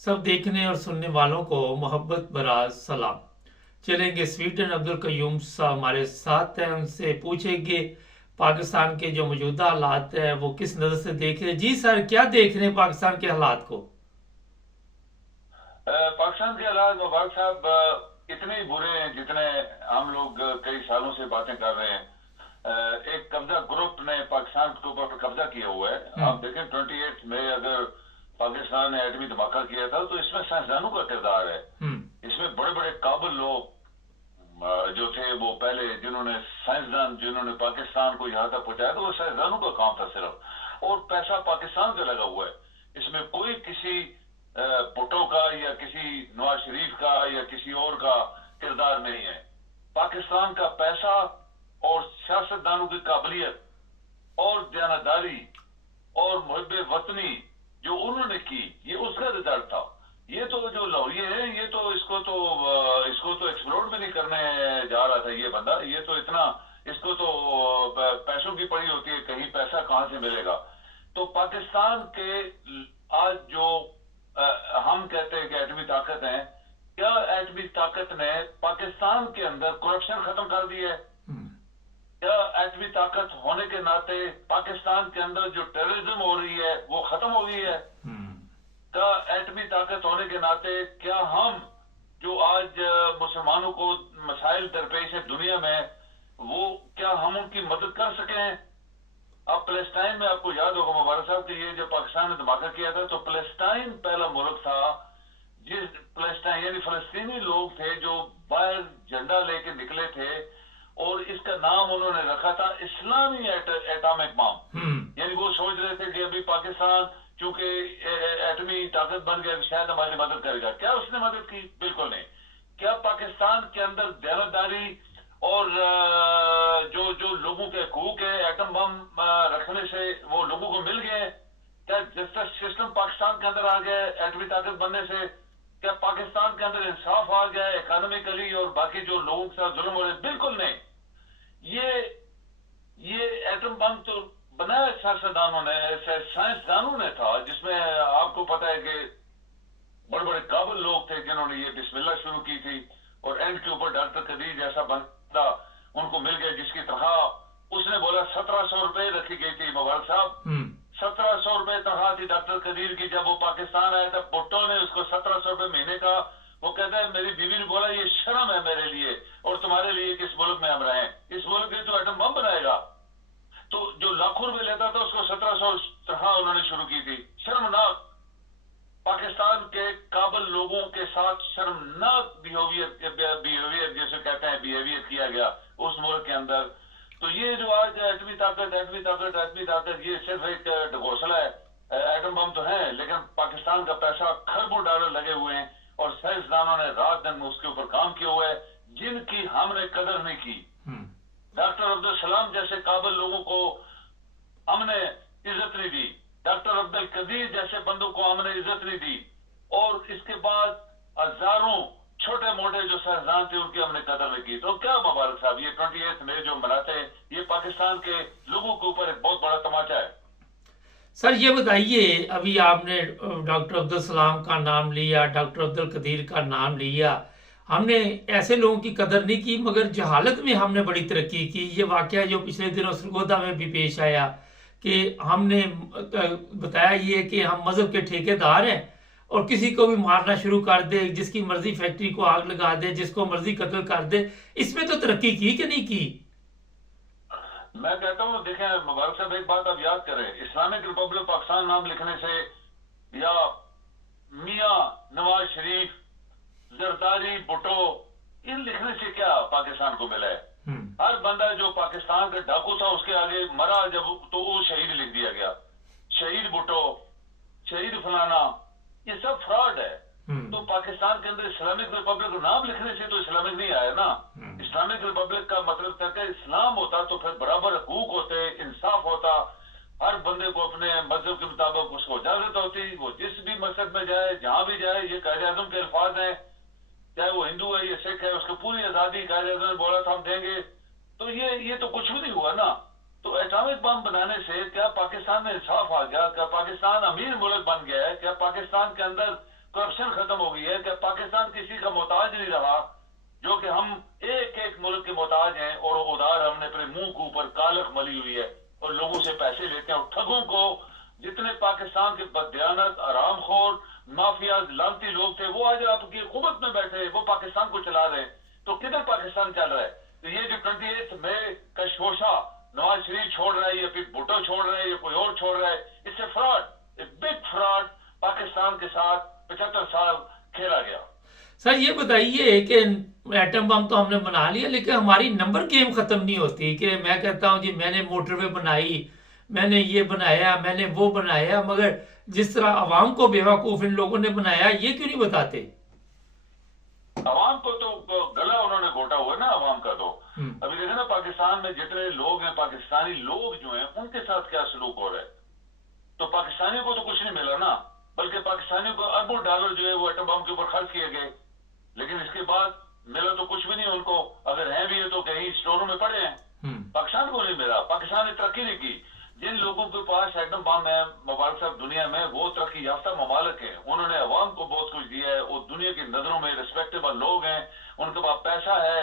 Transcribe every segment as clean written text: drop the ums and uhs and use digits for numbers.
सब देखने और सुनने वालों को मोहब्बत भरा सलाम। चलेंगे स्वीडन। अब्दुल कयूम साहब हमारे साथ हैं, उनसे पूछेंगे पाकिस्तान के जो मौजूदा हालात है वो किस नज़र से देख रहे हैं। जी सर, क्या देख रहे हैं पाकिस्तान के हालात को? पाकिस्तान के हालात मुबारक साहब इतने ही बुरे हैं जितने हम लोग कई सालों से बातें कर रहे हैं। एक कब्जा ग्रुप ने पाकिस्तान के ऊपर कब्जा किया हुआ है। आप देखें 28 में अगर पाकिस्तान ने एटमी धमाका किया था तो इसमें साइंसदानों का किरदार है। इसमें बड़े बड़े काबिल लोग जो थे वो पहले जिन्होंने साइंसदान जिन्होंने पाकिस्तान को यहाँ तक पहुंचाया तो वो साइंसदानों का काम था सिर्फ, और पैसा पाकिस्तान का लगा हुआ है। इसमें कोई किसी भुट्टो का या किसी नवाज शरीफ का या किसी और का किरदार नहीं है। पाकिस्तान का पैसा और सियासतदानों की काबिलियत और दयानतदारी और मुहब्बे वतनी जो उन्होंने की, ये उसका रिजल्ट था। ये तो जो लाहौरी है ये तो इसको तो एक्सप्लोर भी नहीं करने जा रहा था ये बंदा। ये तो इतना इसको तो पैसों की पड़ी होती है, कहीं पैसा कहां से मिलेगा। तो पाकिस्तान के आज जो हम कहते हैं कि एटमी ताकत है, क्या एटमी ताकत ने पाकिस्तान के अंदर करप्शन खत्म कर दी है? क्या एटमी ताकत होने के नाते पाकिस्तान के अंदर जो टेररिज्म हो रही है वो खत्म हो गई है? क्या एटमी ताकत होने के नाते क्या हम जो आज मुसलमानों को मसाइल दरपेश है दुनिया में, वो क्या हम उनकी मदद कर सके? अब पैलेस्टाइन में आपको याद होगा मुबारक साहब कि ये जब पाकिस्तान ने धमाका किया था तो पैलेस्टाइन पहला मुल्क था जिस पैलेस्टाइन यानी फलस्तीनी लोग थे जो बाहर झंडा लेके निकले थे, और इसका नाम उन्होंने रखा था इस्लामी एटॉमिक बम। यानी वो सोच रहे थे कि अभी पाकिस्तान चूंकि एटमी ताकत बन गया शायद हमारी मदद करेगा। क्या उसने मदद की? बिल्कुल नहीं। क्या पाकिस्तान के अंदर दयानतदारी और जो जो लोगों के हकूक है एटम बम रखने से वो लोगों को मिल गए? क्या जस्टिस सिस्टम पाकिस्तान के अंदर आ गया एटमी ताकत बनने से? क्या पाकिस्तान के अंदर इंसाफ आ गया इकोनॉमिकली और बाकी जो लोगों के साथ जुल्म हो रहे? बिल्कुल नहीं। ये एटम बम तो बनाया सियासतदानों ने, साइंसदानों ने था, जिसमें आपको पता है कि बड़े बड़े काबिल लोग थे जिन्होंने ये बिस्मिल्लाह शुरू की थी, और एंड के ऊपर डॉक्टर कदीर जैसा बंदा उनको मिल गया जिसकी तनख्वाह उसने बोला 1700 रुपए रखी गई थी मुबारक साहब। 1700 रुपए तनख्वाह थी डॉक्टर कदीर की। जब वो पाकिस्तान आया था भुट्टो ने उसको 1700 रुपए महीने का, वो कहता है मेरी बीवी ने बोला ये शर्म है मेरे लिए और तुम्हारे लिए कि इस मुल्क में हम रहें, इस मुल्क में तो एटम बम बनाएगा। तो जो लाखों रुपए लेता था उसको 1700 तनख्वाह उन्होंने शुरू की थी। शर्मनाक। पाकिस्तान के काबिल लोगों के साथ शर्मनाक बिहेवियर जिसे कहते हैं बिहेवियर किया गया उस मुल्क के अंदर। तो ये जो आज एटमी ताकत ये सिर्फ एक ढकोसला है। एटम बम तो है लेकिन पाकिस्तान का पैसा खरबों डॉलर लगे हुए हैं और साइंसदानों ने रात दिन उसके ऊपर काम किया हुआ है जिनकी हमने कदर नहीं की। डॉक्टर अब्दुल सलाम जैसे काबिल लोगों को हमने इज्जत नहीं दी, डॉक्टर अब्दुल कदीर जैसे बंदों को हमने इज्जत नहीं दी, और इसके बाद हजारों छोटे मोटे जो साइंसदान थे उनकी हमने कदर नहीं की। तो क्या मुबारक साहब ये 28 मई जो मनाते हैं ये पाकिस्तान के लोगों के ऊपर एक बहुत बड़ा तमाचा है। सर ये बताइए, अभी आपने डॉक्टर अब्दुल सलाम का नाम लिया, डॉक्टर अब्दुल कदीर का नाम लिया, हमने ऐसे लोगों की कदर नहीं की मगर जहालत में हमने बड़ी तरक्की की। ये वाकया जो पिछले दिनों सरगोदा में भी पेश आया कि हमने बताया ये कि हम मजहब के ठेकेदार हैं और किसी को भी मारना शुरू कर दे, जिसकी मर्जी फैक्ट्री को आग लगा दे, जिसको मर्जी कत्ल कर दे। इसमें तो तरक्की की कि नहीं की? मैं कहता हूँ देखें मुबारक साहब एक बात आप याद करें, इस्लामिक रिपब्लिक पाकिस्तान नाम लिखने से या मियां नवाज शरीफ, जरदारी, भुट्टो इन लिखने से क्या पाकिस्तान को मिला है? हर बंदा जो पाकिस्तान का डाकू था उसके आगे मरा जब तो वो शहीद लिख दिया गया। शहीद भुट्टो, शहीद फलाना, ये सब फ्रॉड है। तो पाकिस्तान के अंदर इस्लामिक रिपब्लिक नाम लिखने से तो इस्लामिक नहीं आया ना। इस्लामिक रिपब्लिक का मतलब था इस्लाम होता तो फिर बराबर हकूक होते, इंसाफ होता, हर बंदे को अपने मजहब के मुताबिक उसको इजाजत होती, वो जिस भी मस्जिद में जाए जहां भी जाए। ये कायदे आजम के अल्फाज हैं, चाहे वो हिंदू है या सिख है, उसको पूरी आजादी कायदे आजम ने बोला था हम देंगे। तो ये तो कुछ भी नहीं हुआ ना। तो एटॉमिक बम बनाने से क्या पाकिस्तान में इंसाफ आ गया? क्या पाकिस्तान अमीर मुल्क बन गया है? क्या पाकिस्तान के अंदर کرپشن ختم ہو گئی ہے کہ پاکستان کسی کا محتاج نہیں رہا، جو کہ ہم ایک ایک ملک کے محتاج ہیں اور ادھار ہم نے اپنے منہ کے اوپر کالک ملی ہوئی ہے اور لوگوں سے پیسے لیتے ہیں. اور ٹھگوں کو جتنے پاکستان کے بددیانت آرام خور مافیاز لانتی لوگ تھے وہ آج آپ کی حکومت میں بیٹھے، وہ پاکستان کو چلا رہے ہیں. تو کدھر پاکستان چل رہا ہے؟ تو یہ جو 28 مئی کا شوشہ نواز شریف چھوڑ رہا ہے یا پھر بھٹو چھوڑ رہا ہے یا کوئی اور چھوڑ رہا ہے، اس سے فراڈ، بگ فراڈ پاکستان کے ساتھ 75 سال کھیلا گیا. سر یہ بتائیے کہ ایٹم بم تو ہم نے بنا لیا لیکن ہماری نمبر گیم ختم نہیں ہوتی کہ میں کہتا ہوں جی میں نے موٹر وے بنائی، میں نے یہ بنایا، میں نے وہ بنایا، مگر جس طرح عوام کو بیوقوف ان لوگوں نے بنایا یہ کیوں نہیں بتاتے؟ عوام کو تو گلا انہوں نے گھوٹا ہوا ہے نا عوام کا. تو ابھی دیکھیں نا پاکستان میں جتنے لوگ ہیں، پاکستانی لوگ جو ہیں ان کے ساتھ کیا سلوک ہو رہا ہے. تو پاکستانیوں کو تو کچھ نہیں ملا نا، بلکہ پاکستانیوں کو اربوں ڈالر جو ہے وہ ایٹم بم کے اوپر خرچ کیے گئے، لیکن اس کے بعد ملا تو کچھ بھی نہیں ان کو. اگر ہیں بھی ہے تو کہیں اسٹوروں میں پڑے ہیں. پاکستان کو نہیں ملا، پاکستان نے ترقی نہیں کی. جن لوگوں کے پاس ایٹم بم ہے مبارک صاحب دنیا میں، وہ ترقی یافتہ ممالک ہیں. انہوں نے عوام کو بہت کچھ دیا ہے، وہ دنیا کی نظروں میں ریسپیکٹیبل لوگ ہیں، ان کے پاس پیسہ ہے.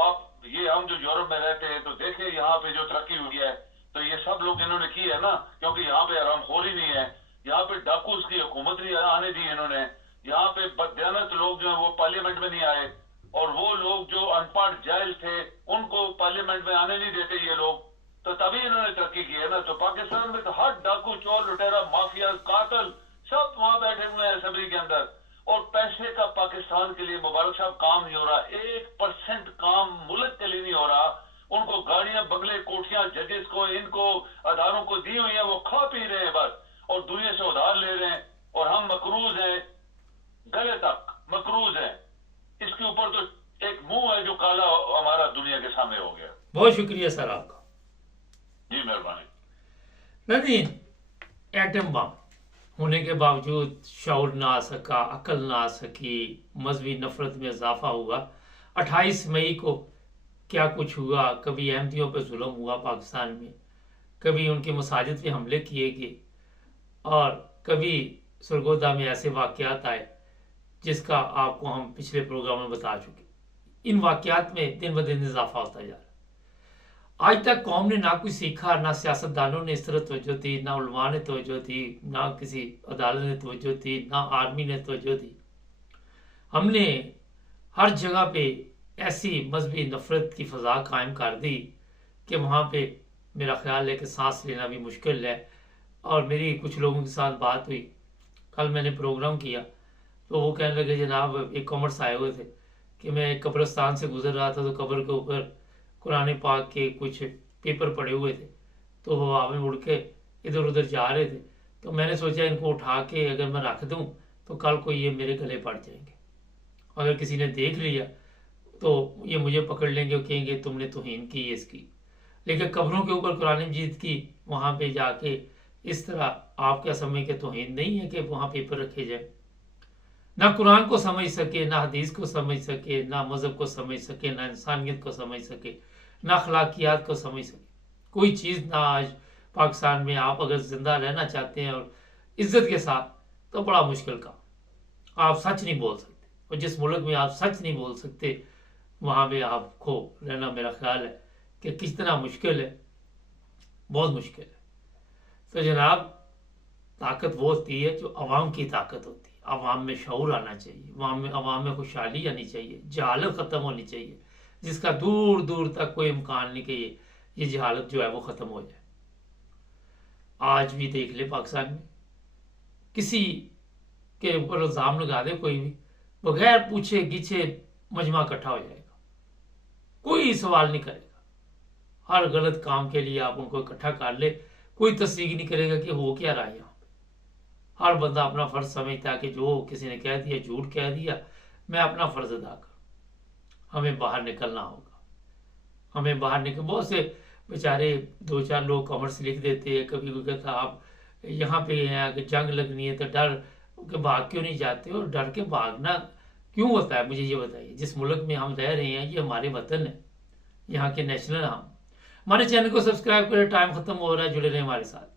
آپ یہ ہم جو یورپ میں رہتے ہیں تو دیکھیں یہاں پہ جو ترقی ہوئی ہے تو یہ سب لوگ انہوں نے کی ہے نا، کیونکہ یہاں پہ آرام خوری نہیں ہے، یہاں پہ ڈاکوز کی حکومت نہیں آنے دی انہوں نے، یہاں پہ بددیانت لوگ جو ہیں وہ پارلیمنٹ میں نہیں آئے، اور وہ لوگ جو ان پڑھ جاہل تھے ان کو پارلیمنٹ میں آنے نہیں دیتے یہ لوگ. تو تبھی انہوں نے ترقی کی ہے نا. تو پاکستان میں تو ہر ڈاکو چور لٹیرا مافیا قاتل سب وہاں بیٹھے ہوئے ہیں اسمبلی کے اندر، اور پیسے کا پاکستان کے لیے مبارک صاحب کام نہیں ہو رہا. 1% کام ملک کے لیے نہیں ہو رہا. ان کو گاڑیاں بنگلے کوٹھیاں ججز کو ان کو اداروں کو دی ہوئی ہیں، وہ کھا پی رہے ہیں بس، اور دنیا سے ادھار لے رہے ہیں، اور ہم مقروض ہیں، گلے تک مقروض ہیں. اس کے اوپر تو ایک منہ ہے جو کالا ہمارا دنیا کے سامنے ہو گیا. بہت شکریہ سر آپ کا. جی مہربانی. نہیں، ایٹم بم ہونے کے باوجود شعور نہ آ سکا، عقل نہ آ سکی، مذہبی نفرت میں اضافہ ہوا. 28 مئی کو کیا کچھ ہوا، کبھی احمدیوں پہ ظلم ہوا پاکستان میں، کبھی ان کی مساجد پہ حملے کیے گئے، اور کبھی سرگودا میں ایسے واقعات آئے جس کا آپ کو ہم پچھلے پروگرام میں بتا چکے. ان واقعات میں دن بدن اضافہ ہوتا جا رہا. آج تک قوم نے نہ کوئی سیکھا، نہ سیاستدانوں نے اس طرح توجہ دی، نہ علماء نے توجہ دی، نہ کسی عدالت نے توجہ دی، نہ آرمی نے توجہ دی. ہم نے ہر جگہ پہ ایسی مذہبی نفرت کی فضا قائم کر دی کہ وہاں پہ میرا خیال ہے کہ سانس لینا بھی مشکل ہے. اور میری کچھ لوگوں کے ساتھ بات ہوئی، کل میں نے پروگرام کیا تو وہ کہنے لگے جناب ایک کامرس آئے ہوئے تھے کہ میں ایک قبرستان سے گزر رہا تھا تو قبر کے اوپر قرآن پاک کے کچھ پیپر پڑے ہوئے تھے، تو وہ ہوا میں اڑ کے ادھر ادھر جا رہے تھے. تو میں نے سوچا ان کو اٹھا کے اگر میں رکھ دوں تو کل کو یہ میرے گلے پڑ جائیں گے. اگر کسی نے دیکھ لیا تو یہ مجھے پکڑ لیں گے اور کہیں گے تم نے توہین کی ہے اس کی. لیکن قبروں کے اوپر قرآن مجید کی وہاں پہ جا کے اس طرح آپ کیا سمجھ کے توہین نہیں ہے کہ وہاں پیپر رکھے جائیں؟ نہ قرآن کو سمجھ سکے، نہ حدیث کو سمجھ سکے، نہ مذہب کو سمجھ سکے، نہ انسانیت کو سمجھ سکے، نہ اخلاقیات کو سمجھ سکے. کوئی چیز نہ آج پاکستان میں. آپ اگر زندہ رہنا چاہتے ہیں اور عزت کے ساتھ تو بڑا مشکل کام. آپ سچ نہیں بول سکتے، اور جس ملک میں آپ سچ نہیں بول سکتے وہاں پہ آپ کو رہنا میرا خیال ہے کہ کتنا مشکل ہے، بہت مشکل ہے. تو جناب طاقت وہ ہوتی ہے جو عوام کی طاقت ہوتی ہے. عوام میں شعور آنا چاہیے، عوام میں خوشحالی آنی چاہیے، جہالت ختم ہونی چاہیے، جس کا دور دور تک کوئی امکان نہیں کہ یہ جہالت جو ہے وہ ختم ہو جائے. آج بھی دیکھ لے پاکستان میں کسی کے اوپر الزام لگا دے کوئی بھی، بغیر پوچھے گیچھے مجمع اکٹھا ہو جائے گا، کوئی سوال نہیں کرے گا. ہر غلط کام کے لیے آپ ان کو اکٹھا کر لے، کوئی تصدیق نہیں کرے گا کہ ہو کیا رہا ہے یہاں پہ. ہر بندہ اپنا فرض سمجھتا ہے کہ جو کسی نے کہہ دیا، جھوٹ کہہ دیا، میں اپنا فرض ادا کروں. ہمیں باہر نکلنا ہوگا، ہمیں باہر نکل. بہت سے بیچارے 2-4 لوگ کامرس لکھ دیتے ہیں، کبھی کوئی کہتا آپ یہاں پہ ہیں کہ جنگ لگنی ہے تو ڈر کہ بھاگ کیوں نہیں جاتے، اور ڈر کے بھاگنا کیوں ہوتا ہے مجھے یہ بتائیے. جس ملک میں ہم رہ رہے ہیں یہ ہمارے وطن ہے، یہاں کے نیشنل ہم. ہمارے چینل کو سبسکرائب کریں. ٹائم ختم ہو رہا ہے، جڑے رہیں ہمارے ساتھ.